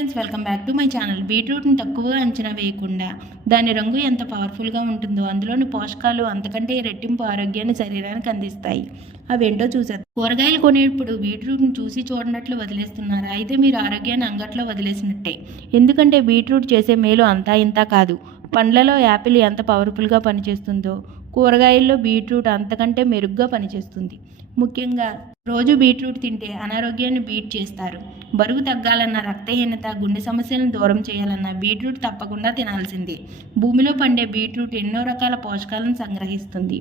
Friends, welcome back to my channel. బీట్రూట్ని తక్కువగా అంచనా వేయకుండా దాని రంగు ఎంత పవర్ఫుల్గా ఉంటుందో అందులోని పోషకాలు అంతకంటే రెట్టింపు ఆరోగ్యాన్ని శరీరానికి అందిస్తాయి. అవేంటో చూసేద్దాం. కూరగాయలు కొనేటప్పుడు బీట్రూట్ని చూసి చూడనట్లు వదిలేస్తున్నారు. అయితే మీరు ఆరోగ్యాన్ని అంగట్లో వదిలేసినట్టే. ఎందుకంటే బీట్రూట్ చేసే మేలు అంతా ఇంతా కాదు. పండ్లలో యాపిల్ ఎంత పవర్ఫుల్గా పనిచేస్తుందో కూరగాయల్లో బీట్రూట్ అంతకంటే మెరుగ్గా పనిచేస్తుంది. ముఖ్యంగా రోజు బీట్రూట్ తింటే అనారోగ్యాన్ని బీట్ చేస్తారు. బరువు తగ్గాలన్నా, రక్తహీనత, గుండె సమస్యలను దూరం చేయాలన్నా బీట్రూట్ తప్పకుండా తినాల్సిందే. భూమిలో పండే బీట్రూట్ ఎన్నో రకాల పోషకాలను సంగ్రహిస్తుంది.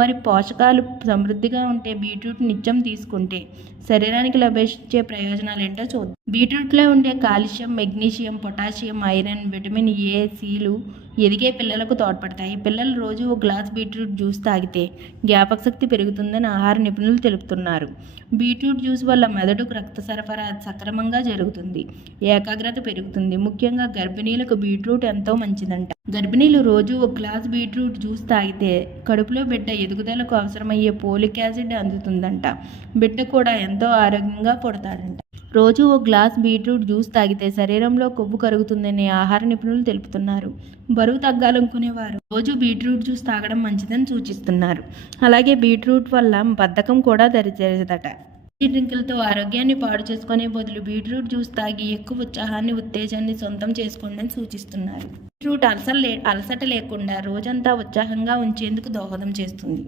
మరి పోషకాలు సమృద్ధిగా ఉంటే బీట్రూట్ నిత్యం తీసుకుంటే శరీరానికి లభించే ప్రయోజనాలు ఏంటో చూద్దాం. బీట్రూట్లో ఉండే calcium, magnesium, potassium, iron, vitamin A, సిలు ఎదిగే పిల్లలకు తోడ్పడతాయి. పిల్లలు రోజు ఒక గ్లాస్ బీట్రూట్ జ్యూస్ తాగితే జ్ఞాపకశక్తి పెరుగుతుందని ఆహార నిపుణులు తెలుపుతున్నారు. బీట్రూట్ జ్యూస్ వల్ల మెదడుకు రక్త సరఫరా సక్రమంగా జరుగుతుంది, ఏకాగ్రత పెరుగుతుంది. ముఖ్యంగా గర్భిణీలకు బీట్రూట్ ఎంతో మంచిదంట. గర్భిణీలు రోజు ఒక గ్లాస్ బీట్రూట్ జ్యూస్ తాగితే కడుపులో బిడ్డ ఎదుగుదలకు అవసరమయ్యే పోలిక్ యాసిడ్ అందుతుందంట. బిడ్డ కూడా ఎంతో ఆరోగ్యంగా పుడతాడంట. రోజు ఒక గ్లాస్ బీట్రూట్ జ్యూస్ తాగితే శరీరంలో కొవ్వు కరుగుతుందని ఆహార నిపుణులు తెలుపుతున్నారు. బరువు తగ్గాలనుకునేవారు రోజు బీట్రూట్ జ్యూస్ తాగడం మంచిదని సూచిస్తున్నారు. అలాగే బీట్రూట్ వల్ల బద్ధకం కూడా దరిచేరదట. ఈ డ్రింకులతో ఆరోగ్యాన్ని పాడు చేసుకునే బదులు బీట్రూట్ జ్యూస్ తాగి ఎక్కువ ఉత్సాహాన్ని, ఉత్తేజాన్ని సొంతం చేసుకోండి అని సూచిస్తున్నారు. బీట్రూట్ అలసట లేకుండా రోజంతా ఉత్సాహంగా ఉంచేందుకు దోహదం చేస్తుంది.